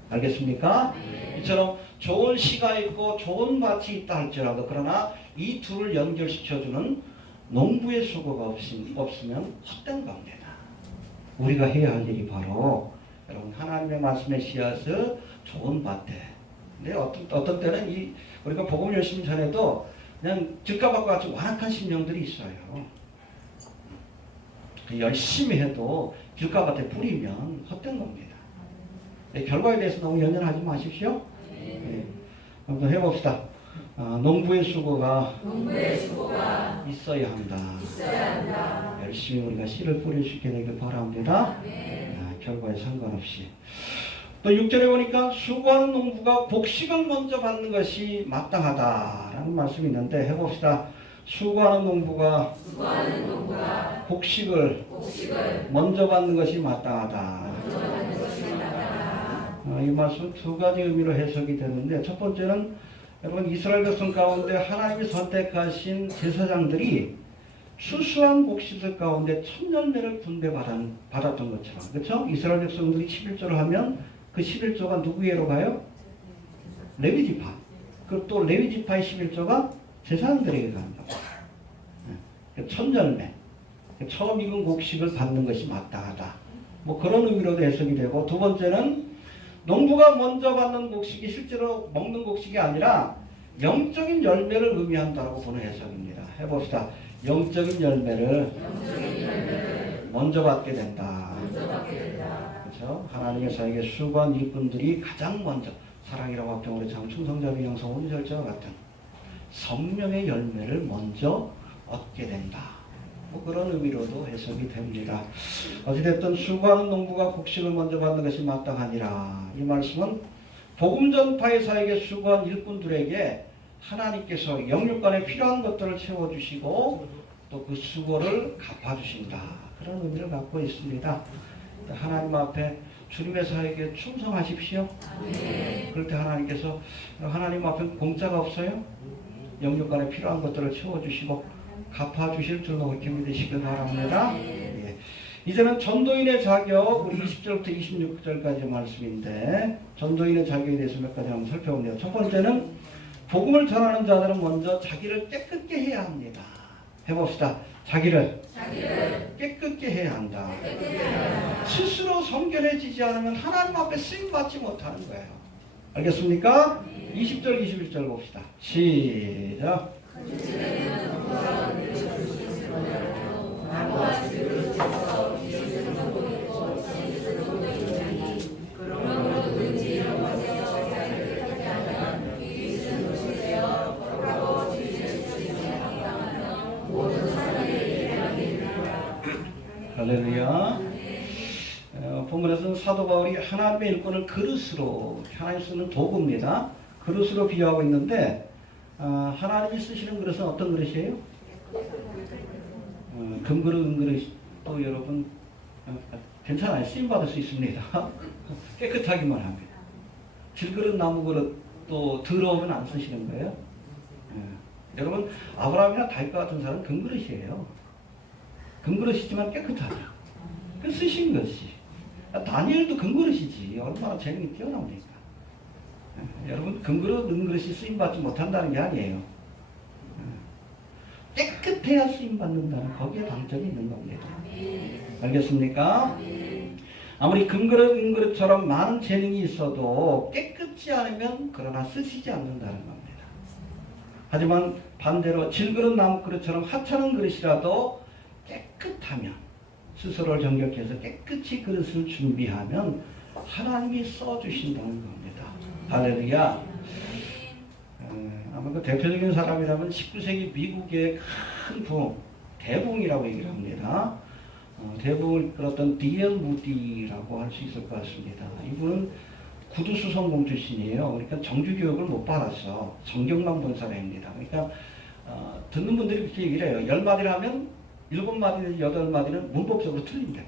알겠습니까? 이처럼 좋은 씨가 있고 좋은 밭이 있다 할지라도 그러나 이 둘을 연결시켜주는 농부의 수고가 없으면 헛된 겁니다. 우리가 해야 할 일이 바로 여러분 하나님의 말씀의 씨앗은 좋은 밭에. 근데 어떤 때는 우리가 복음 열심히 전해도 그냥 즉가밭과 같이 완악한 심령들이 있어요. 열심히 해도 길가밭에 뿌리면 헛된 겁니다. 결과에 대해서 너무 연연하지 마십시오. 네. 한번 해봅시다. 농부의 수고가 있어야 한다. 열심히 우리가 씨를 뿌릴 수 있게 되길 바랍니다. 결과에 상관없이. 또 6절에 보니까 수고하는 농부가 곡식을 먼저 받는 것이 마땅하다라는 말씀이 있는데 해봅시다. 수고하는 농부가 곡식을 먼저 받는 것이 마땅하다. 이 말씀 두 가지 의미로 해석이 되는데 첫 번째는 여러분 이스라엘 백성 가운데 하나님이 선택하신 제사장들이 수수한 곡식들 가운데 첫 열매를 분배받았던 것처럼 그렇죠? 이스라엘 백성들이 11조를 하면 그 11조가 누구에게로 가요? 레위지파. 그리고 또 레위지파의 11조가 제사장들에게 간다. 첫 열매. 처음 익은 곡식을 받는 것이 마땅하다. 뭐 그런 의미로도 해석이 되고 두 번째는 농부가 먼저 받는 곡식이 실제로 먹는 곡식이 아니라 영적인 열매를 의미한다고 보는 해석입니다. 해봅시다. 영적인 열매를 먼저 받게 된다. 그렇죠? 하나님의 사에게 수고한 일꾼들이 가장 먼저 사랑이라고 합정으로 참 충성자비 양성 온절자와 같은 성령의 열매를 먼저 얻게 된다. 뭐 그런 의미로도 해석이 됩니다. 어찌됐든 수고하는 농부가 곡식을 먼저 받는 것이 마땅하니라. 이 말씀은 복음 전파의 사에게 수고한 일꾼들에게 하나님께서 영육간에 필요한 것들을 채워주시고 또 그 수고를 갚아주신다. 그런 의미를 갖고 있습니다. 하나님 앞에 주님의 사에게 충성하십시오. 그럴 때 하나님께서 하나님 앞에 공짜가 없어요. 영육간에 필요한 것들을 채워주시고 갚아주실 줄로 그렇게 믿으시길 바랍니다. 예. 이제는 전도인의 자격, 우리 20절부터 26절까지 말씀인데 전도인의 자격에 대해서 몇 가지 한번 살펴봅니다. 첫 번째는 복음을 전하는 자들은 먼저 자기를 깨끗게 해야 합니다. 해봅시다. 자기를 깨끗게 해야 한다. 스스로 성결해지지 않으면 하나님 앞에 쓰임받지 못하는 거예요. 알겠습니까? 20절 21절 봅시다. 시작. 할렐루야. 본문에서는 사도 바울이 하나님의 일꾼을 그릇으로, 하나님 쓰는 도구입니다. 그릇으로 비유하고 있는데 하나님이 쓰시는 그릇은 어떤 그릇이에요? 금그릇, 은그릇 또 여러분 괜찮아요. 쓰임받을 수 있습니다. 깨끗하기만 합니다. 질그릇, 나무그릇 또 더러우면 안 쓰시는 거예요. 여러분 아브라함이나 다윗 같은 사람은 금그릇이에요. 금그릇이지만 깨끗하다. 그 쓰신 것이. 다니엘도 금그릇이지. 얼마나 재능이 뛰어납니까? 여러분 금그릇, 은그릇이 쓰임받지 못한다는 게 아니에요. 깨끗해야 쓰임받는다는 거기에 방점이 있는 겁니다. 알겠습니까? 아무리 금그릇, 은그릇처럼 많은 재능이 있어도 깨끗지 않으면 그러나 쓰시지 않는다는 겁니다. 하지만 반대로 질그릇, 나무그릇처럼 하찮은 그릇이라도 깨끗하면 스스로를 정결해서 깨끗이 그릇을 준비하면 하나님이 써주신다는 겁니다. 할렐루야. 아마 그 대표적인 사람이라면 19세기 미국의 큰 부흥, 대부흥이라고 얘기를 합니다. 대부흥을 이끌었던 D.L. 무디라고 할 수 있을 것 같습니다. 이분은 구두수성공 출신이에요. 그러니까 정규교육을 못 받았어. 성경만 본 사람입니다. 그러니까 듣는 분들이 그렇게 얘기를 해요. 10마디를 하면 7마디는 8마디는 문법적으로 틀린대.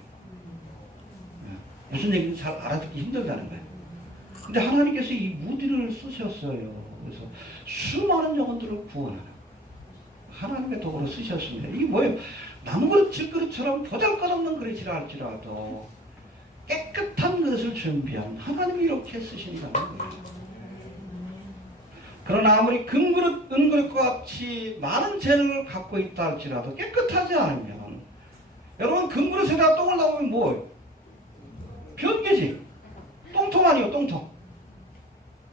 무슨 얘기인지 잘 알아듣기 힘들다는 거예요. 근데 하나님께서 이 무디를 쓰셨어요. 그래서 수많은 영혼들을 구원하는 하나님의 도구로 쓰셨습니다. 이게 뭐예요? 나무그릇, 질그릇처럼 보잘것없는 그릇이라 할지라도 깨끗한 그릇을 준비한 하나님이 이렇게 쓰신다는 거예요. 그러나 아무리 금그릇, 은그릇과 같이 많은 재능을 갖고 있다 할지라도 깨끗하지 않으면 여러분 금그릇에다 똥을 나오면 뭐예요? 변개지. 아니에요, 똥통.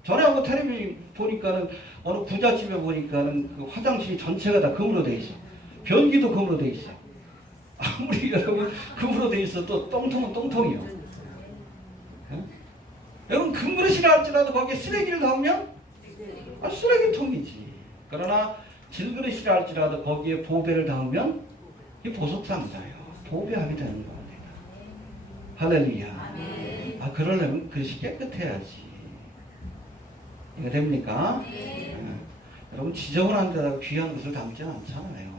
전에 하고 텔레비 보니까는 어느 부잣집에 보니까는 그 화장실이 전체가 다 금으로 돼 있어. 변기도 금으로 돼 있어. 아무리 여러분 금으로 돼 있어도 똥통은 똥통이요. 예? 여러분 금그릇이라 할지라도 거기에 쓰레기를 넣으면 쓰레기통이지. 그러나 질그릇이라 할지라도 거기에 보배를 담으면 이 보석상자예요. 보배하게 되는 겁니다. 할렐루야. 그러려면 그릇이 깨끗해야지. 이거 됩니까? 여러분 지저분한 데다가 귀한 것을 담지는 않잖아요.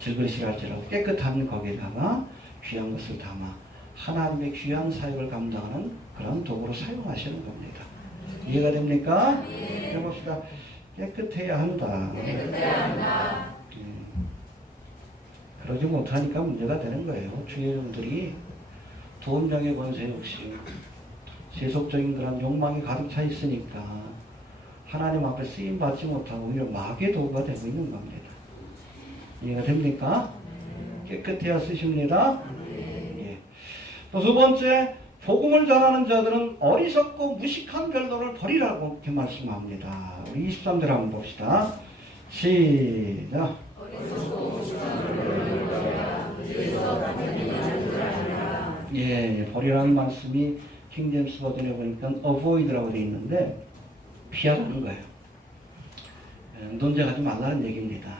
질그릇이라 할지라도 깨끗한 거기다가 귀한 것을 담아 하나님의 귀한 사역을 감당하는 그런 도구로 사용하시는 겁니다. 이해가 됩니까? 해봅시다. 깨끗해야 한다. 그러지 못하니까 문제가 되는 거예요. 주의 종들이 돈, 명예, 권세, 욕심, 세속적인 그런 욕망이 가득 차 있으니까 하나님 앞에 쓰임 받지 못하고 오히려 마귀의 도구가 되고 있는 겁니다. 이해가 됩니까? 깨끗해야 쓰십니다. 예. 또 두 번째, 복음을 전하는 자들은 어리석고 무식한 변론을 버리라고 이렇게 말씀합니다. 우리 23절 한번 봅시다. 시작. 예, 버리라는 말씀이 킹제임스 버전에 보니까 avoid라고 되어 있는데 피하라는 거예요. 논쟁하지 말라는 얘기입니다.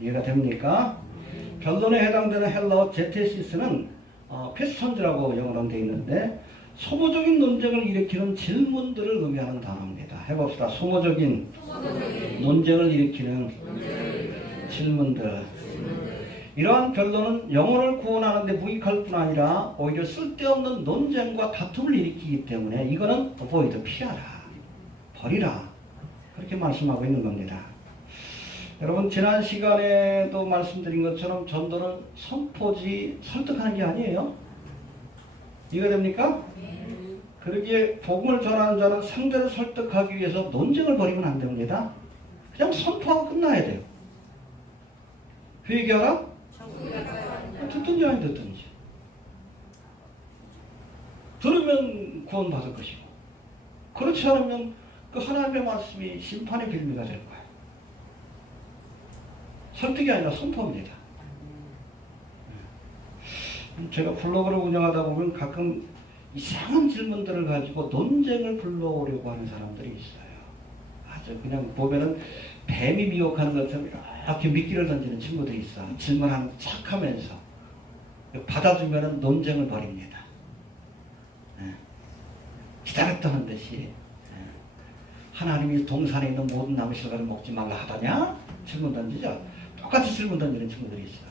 이해가 됩니까? 변론에 해당되는 헬라어 제테시스는 퀘스천즈라고 영어로 되어 있는데 소모적인 논쟁을 일으키는 질문들을 의미하는 단어입니다. 해봅시다. 소모적인 논쟁을 일으키는 질문들. 이러한 변론은 영혼을 구원하는 데 무익할 뿐 아니라 오히려 쓸데없는 논쟁과 다툼을 일으키기 때문에 이거는 avoid, 피하라, 버리라, 그렇게 말씀하고 있는 겁니다. 여러분 지난 시간에도 말씀드린 것처럼 전도는 선포지 설득하는 게 아니에요. 이해가 됩니까? 그러기에 복음을 전하는 자는 상대를 설득하기 위해서 논쟁을 벌이면 안 됩니다. 그냥 선포하고 끝나야 돼요. 회개하라? 듣든지 아니 듣든지. 들으면 구원받을 것이고 그렇지 않으면 그 하나님의 말씀이 심판의 빌미가 될 거예요. 설득이 아니라 선포입니다. 제가 블로그를 운영하다 보면 가끔 이상한 질문들을 가지고 논쟁을 불러오려고 하는 사람들이 있어요. 아주 그냥 보면은 뱀이 미혹하는 것처럼 이렇게 미끼를 던지는 친구들이 있어. 질문하는 척 하면서 받아주면은 논쟁을 벌입니다. 기다렸다는 듯이 하나님이 동산에 있는 모든 나무 실과를 먹지 말라 하더냐? 질문 던지죠. 똑같이 질문 던지는 친구들이 있어.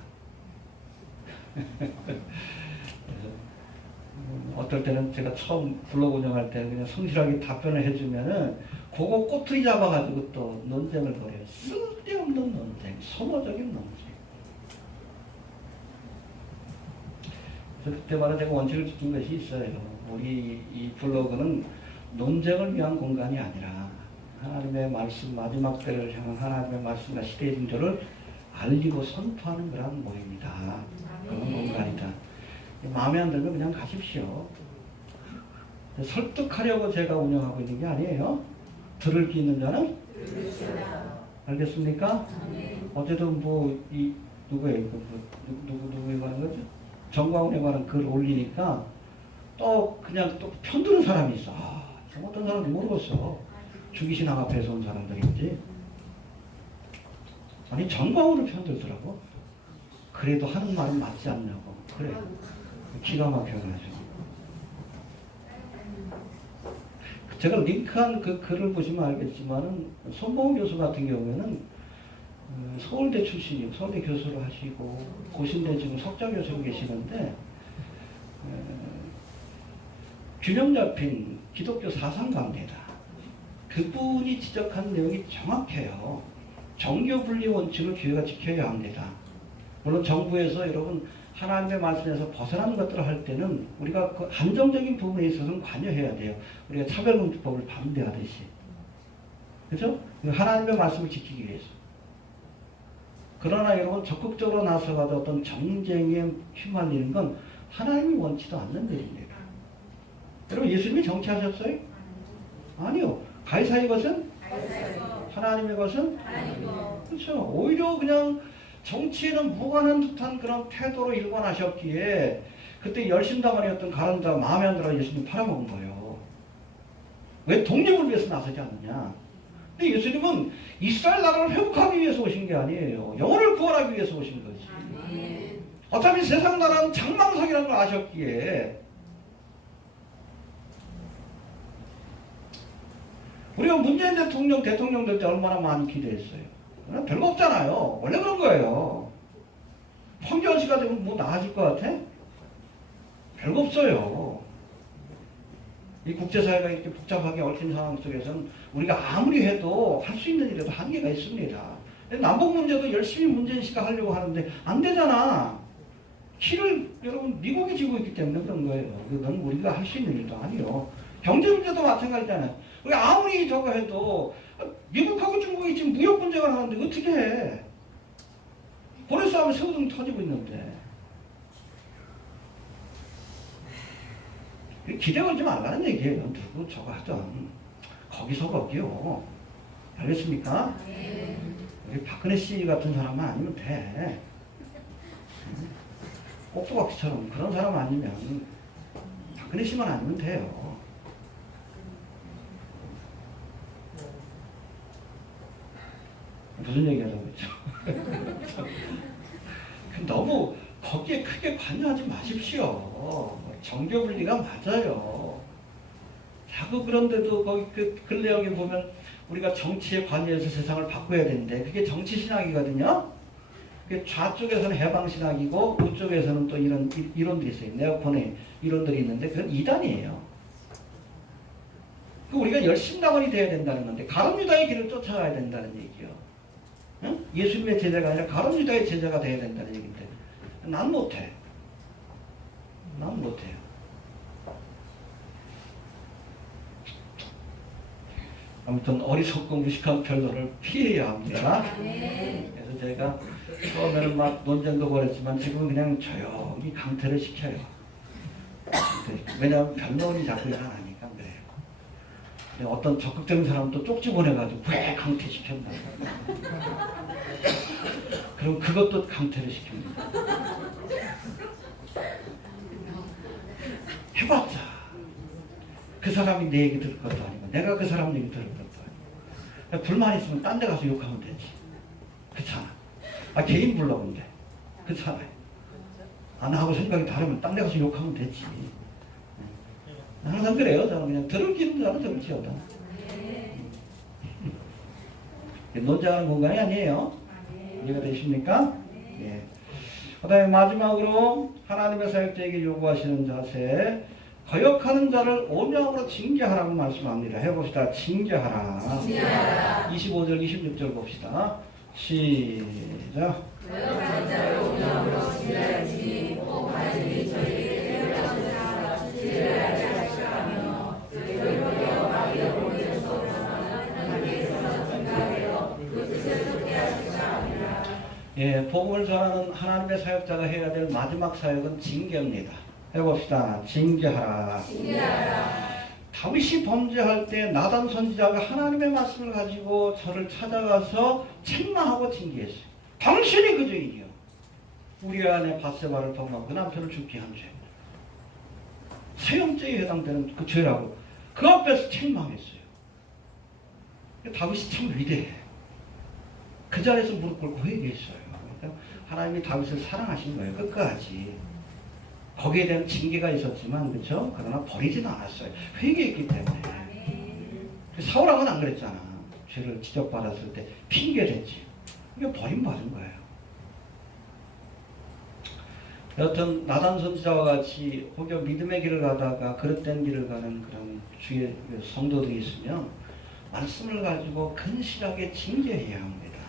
어떨 때는 제가 처음 블로그 운영할 때 그냥 성실하게 답변을 해주면은 그거 꼬투리 잡아가지고 또 논쟁을 벌여요. 쓸데없는 논쟁, 소모적인 논쟁. 그래서 그때마다 제가 원칙을 지킨 것이 있어요. 우리 이 블로그는 논쟁을 위한 공간이 아니라 하나님의 말씀, 마지막 때를 향한 하나님의 말씀과 시대의 징조를 알리고 선포하는 그런 모임이다. 그런 공간이다. 마음에 안 들면 그냥 가십시오. 설득하려고 제가 운영하고 있는 게 아니에요. 들을 기 있는 자는 알겠습니까? 어제도 누구에 관한 거죠? 정광훈에 관한 글 올리니까 또 그냥 또 편드는 사람이 있어. 어떤 사람인지 모르겠어. 주기신앙 앞에서 온 사람들인지. 아니 정광훈을 편들더라고. 그래도 하는 말은 맞지 않냐고. 그래. 기가 막혀가지고. 제가 링크한 그 글을 보시면 알겠지만은 손봉 교수 같은 경우에는 서울대 출신이고 서울대 교수를 하시고 고신대 지금 석좌 교수로 계시는데 균형 잡힌 기독교 사상가입니다. 그분이 지적한 내용이 정확해요. 정교 분리 원칙을 교회가 지켜야 합니다. 물론 정부에서 여러분 하나님의 말씀에서 벗어나는 것들을 할 때는 우리가 그 안정적인 부분에 있어서는 관여해야 돼요. 우리가 차별금지법을 반대하듯이. 그렇죠? 하나님의 말씀을 지키기 위해서. 그러나 여러분 적극적으로 나서가도 어떤 정쟁에 휘말리는 건 하나님이 원치도 않는 일입니다. 여러분 예수님이 정치하셨어요? 아니요. 가이사의 것은? 하나님의 것은? 그렇죠. 오히려 그냥 정치에는 무관한 듯한 그런 태도로 일관하셨기에 그때 열심당원이었던 가론유다가 마음에 안 들어 예수님 팔아먹은 거예요. 왜? 독립을 위해서 나서지 않느냐. 근데 예수님은 이스라엘 나라를 회복하기 위해서 오신 게 아니에요. 영혼을 구원하기 위해서 오신 거지. 어차피 세상 나라는 장망석이라는 걸 아셨기에 우리가 문재인 대통령 될 때 얼마나 많이 기대했어요. 별거 없잖아요. 원래 그런 거예요. 황교안 씨가 되면 뭐 나아질 것 같아? 별거 없어요. 이 국제사회가 이렇게 복잡하게 얽힌 상황 속에서는 우리가 아무리 해도 할 수 있는 일에도 한계가 있습니다. 남북 문제도 열심히 문재인 씨가 하려고 하는데 안 되잖아. 키를 여러분 미국이 지고 있기 때문에 그런 거예요. 그건 우리가 할 수 있는 일도 아니요. 경제 문제도 마찬가지잖아요. 우리 아무리 저거 해도 미국하고 중국이 지금 무역 문제가 나는데 어떻게 해? 고래 싸움에 새우등 터지고 있는데. 기대 걸지 말라는 얘기예요. 누구 저거 하던 거기서 거기요. 알겠습니까? 우리 박근혜 씨 같은 사람만 아니면 돼. 꼭두각시처럼 그런 사람 아니면 박근혜 씨만 아니면 돼요. 무슨 얘기하자고 했죠? 너무 거기에 크게 관여하지 마십시오. 정교분리가 맞아요. 자꾸 그런데도 거기 그 근래역에 보면 우리가 정치에 관여해서 세상을 바꿔야 되는데 그게 정치신학이거든요. 그게 좌쪽에서는 해방신학이고 우쪽에서는 또 이런 이론들이 있어요. 네오콘의 이론들이 있는데 그건 이단이에요. 우리가 열심당원이 돼야 된다는 건데 가룟유다의 길을 쫓아가야 된다는 얘기요. 응? 예수님의 제자가 아니라 가룟유다의 제자가 돼야 된다는 얘기인데 난 못해. 난 못해요. 아무튼 어리석고 무식한 별로를 피해야 합니다. 그래서 제가 처음에는 막 논쟁도 벌였지만 지금은 그냥 조용히 강퇴를 시켜요. 왜냐하면 변론이 자꾸 일어나니까 그래요. 어떤 적극적인 사람은 또 쪽지 보내가지고 왜 강퇴시켰나. 그럼 그것도 강퇴를 시킵니다. 해봤자 그 사람이 내 얘기 들을 것도 아니고 내가 그 사람 얘기 들을 것도 아니고 불만 있으면 딴 데 가서 욕하면 되지. 그렇잖아. 개인 블로그인데 그렇잖아요. 나하고 생각이 다르면 딴 데 가서 욕하면 되지. 항상 그래요. 저는 그냥 들을 기는 자는 들을지어다. 논쟁하는 공간이 아니에요. 이해가 되십니까? 예. 그 다음에 마지막으로 하나님의 사역자에게 요구하시는 자세, 거역하는 자를 오명으로 징계하라고 말씀합니다. 해봅시다. 징계하라. 25절 26절 봅시다. 시작. 거역하는 자를 오명으로 징계하지 꼭 하나님이 저희에게 하셔서 징계하지 하시라며 저희로 마귀의 몸에서 하나님께서 증가하여 그 뜻을 쏟게 하시라 합니다. 예, 복음을 전하는 하나님의 사역자가 해야 될 마지막 사역은 징계입니다. 해봅시다. 징계하라. 다윗이 범죄할 때 나단 선지자가 하나님의 말씀을 가지고 저를 찾아가서 책망하고 징계했어요. 당신이 그 죄인이요. 우리 안에 바세바를 범하고 그 남편을 죽게 한 죄. 세형죄에 해당되는 그 죄라고 그 앞에서 책망했어요. 다윗이 참 위대해. 그 자리에서 무릎 꿇고 회개했어요. 그러니까 하나님이 다윗을 사랑하신 거예요. 끝까지. 거기에 대한 징계가 있었지만, 그렇죠? 그러나 버리지는 않았어요. 회개했기 때문에. 사울왕은 안 그랬잖아. 죄를 지적받았을 때 핑계 댔지. 이게 버림받은 거예요. 여튼 나단 선지자와 같이 혹여 믿음의 길을 가다가 그릇된 길을 가는 그런 주의 성도들이 있으면 말씀을 가지고 근실하게 징계해야 합니다.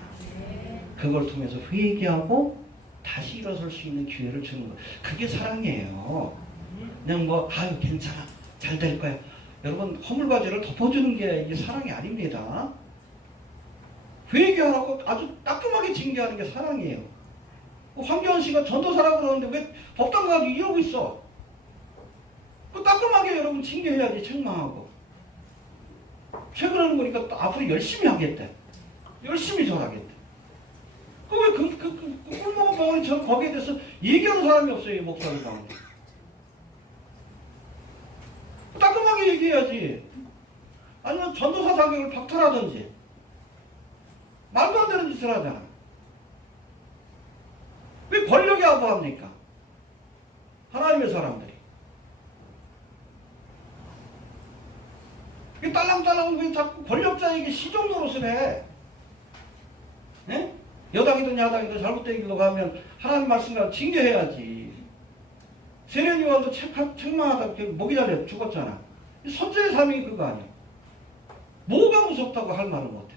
그걸 통해서 회개하고 다시 일어설 수 있는 기회를 주는 거. 그게 사랑이에요. 그냥 아유 괜찮아, 잘 될 거야. 여러분 허물과죄를 덮어주는 게 이게 사랑이 아닙니다. 회개하고 아주 따끔하게 징계하는 게 사랑이에요. 황교안 씨가 전도사라고 그러는데 왜 법당 가서 이러고 있어? 그 따끔하게 여러분 징계해야지. 책망하고. 최근에는 보니까 또 앞으로 열심히 하겠대. 열심히 절하겠대. 왜 꿀먹은 벙어리처럼 거기에 대해서 얘기하는 사람이 없어요. 이 목사들 가운데. 따끔하게 얘기해야지. 아니면 전도사 자격을 박탈하든지. 말도 안 되는 짓을 하잖아. 왜 권력이 아부합니까? 하나님의 사람들이. 딸랑딸랑 왜 자꾸 권력자에게 시종 노릇을 해? 네? 여당이든 야당이든 잘못된 길로 가면 하나님 말씀대로 징계해야지. 세례 요한도 책망하다 목이 잘려 죽었잖아. 선제의 삶이 그거 아니야. 뭐가 무섭다고 할 말을 못해.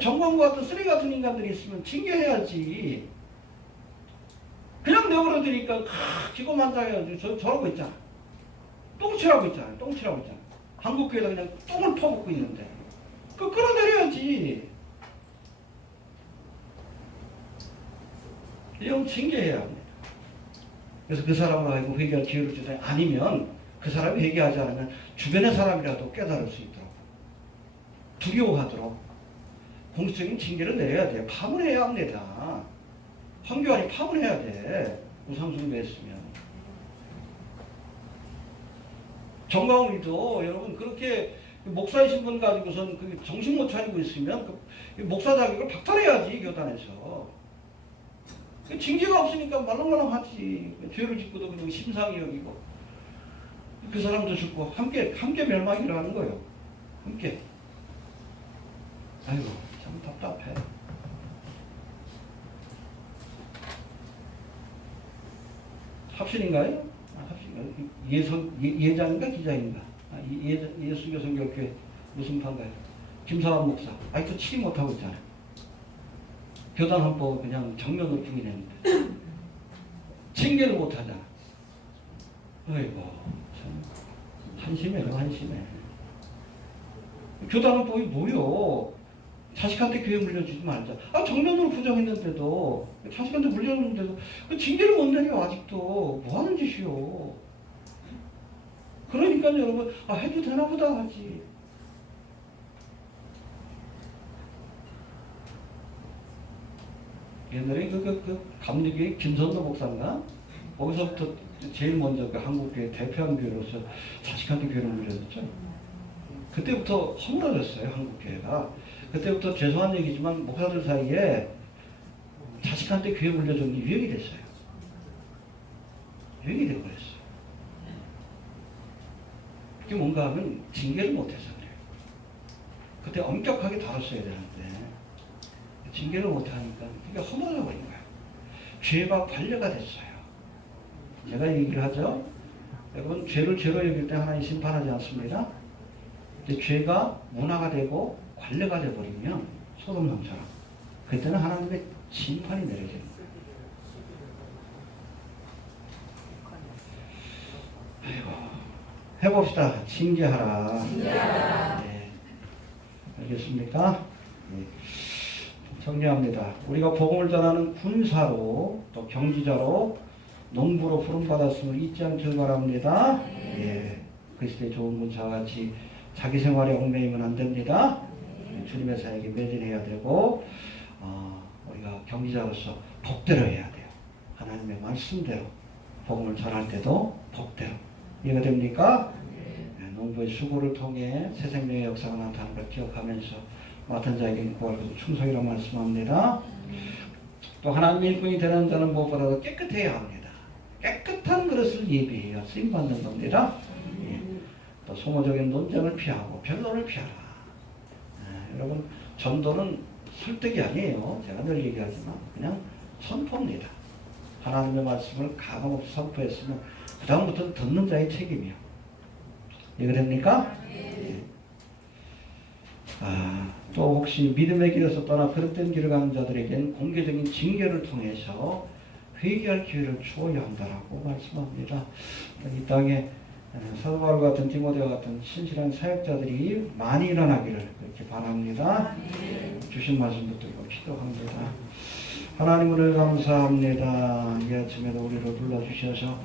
정광과 같은 쓰레기 같은 인간들이 있으면 징계해야지. 그냥 내버려두니까 기고만장해가지고 저러고 있잖아. 똥칠하고 있잖아. 똥칠하고 있잖아. 한국교회가 그냥 똥을 퍼붓고 있는데 그거 끌어내려야지. 이런 징계해야 합니다. 그래서 그 사람을 하여금 회개할 기회를 주자. 아니면 그 사람이 회개하지 않으면 주변의 사람이라도 깨달을 수 있도록 두려워하도록 공식적인 징계를 내려야 돼요. 파문해야 합니다. 황교안이 파문해야 돼. 우상숭배했으면. 정광훈이도 여러분 그렇게 목사이신 분 가지고선 그 정신 못 차리고 있으면 그 목사 자격을 박탈해야지 교단에서. 징계가 없으니까 말랑말랑하지. 죄를 짓고도 그냥 심상히 여기고 그 사람도 죽고 함께 멸망이라 하는 거예요. 함께. 아이고 참 답답해. 합신인가요? 합신인가요? 예장인가 기자인가? 예수교성교회 무슨 판가요? 김사환 목사. 아직도 치리 못하고 있잖아요. 교단 헌법 그냥 정면으로 부인했는데 징계를 못하잖아. 아이고 참 한심해요. 한심해. 교단 헌법이 뭐요? 자식한테 교회 물려주지 말자. 정면으로 부정했는데도 자식한테 물려줬는데도 그 징계를 못 내려. 아직도 뭐하는 짓이요. 그러니까 여러분 해도 되나 보다 하지. 옛날에 그 감리교회 김선도 목사인가? 거기서부터 제일 먼저 그 한국교회 대표한 교회로서 자식한테 교회를 물려줬죠. 그때부터 허물어졌어요. 한국교회가. 그때부터 죄송한 얘기지만 목사들 사이에 자식한테 교회 물려주는 게 유행이 됐어요. 유행이 되어버렸어요. 그게 뭔가 하면 징계를 못해서 그래요. 그때 엄격하게 다뤘어야 되는데 징계를 못하니까 그게 허물어져 버린 거예요. 죄가 관례가 됐어요. 제가 얘기를 하죠. 여러분 죄를 죄로 여길 때 하나님 심판하지 않습니다. 근데 죄가 문화가 되고 관례가 돼버리면 소돔성처럼 그때는 하나님의 심판이 내려지는 거예요. 아이고, 해봅시다. 징계하라. 네. 알겠습니까? 네. 정리합니다. 우리가 복음을 전하는 군사로 또 경지자로 농부로 부름받았음을 잊지 않길 바랍니다. 예. 그리스도의 좋은 문자와 같이 자기 생활에 얽매이면 안 됩니다. 주님의 사역에 매진해야 되고 우리가 경지자로서 복대로 해야 돼요. 하나님의 말씀대로 복음을 전할 때도 복대로. 이해가 됩니까? 농부의 수고를 통해 새 생명의 역사가 나타나는 걸 기억하면서 맡은 자에게 구할 것도 충성이라고 말씀합니다. 또 하나님의 일꾼이 되는 자는 무엇보다도 깨끗해야 합니다. 깨끗한 그릇을 예비해야 쓰임받는 겁니다. 예. 또 소모적인 논쟁을 피하고 변론을 피하라. 여러분 전도는 설득이 아니에요. 제가 늘 얘기하지만 그냥 선포입니다. 하나님의 말씀을 가감없이 선포했으면 그 다음부터는 듣는 자의 책임이요. 이해가 됩니까? 예. 또 혹시 믿음의 길에서 떠나 그릇된 길을 가는 자들에겐 공개적인 징계를 통해서 회개할 기회를 주어야 한다라고 말씀합니다. 이 땅에 사도 바울 같은 디모데와 같은 신실한 사역자들이 많이 일어나기를 그렇게 바랍니다. 주신 말씀 붙들고 기도합니다. 하나님을 감사합니다. 이 아침에도 우리를 불러주셔서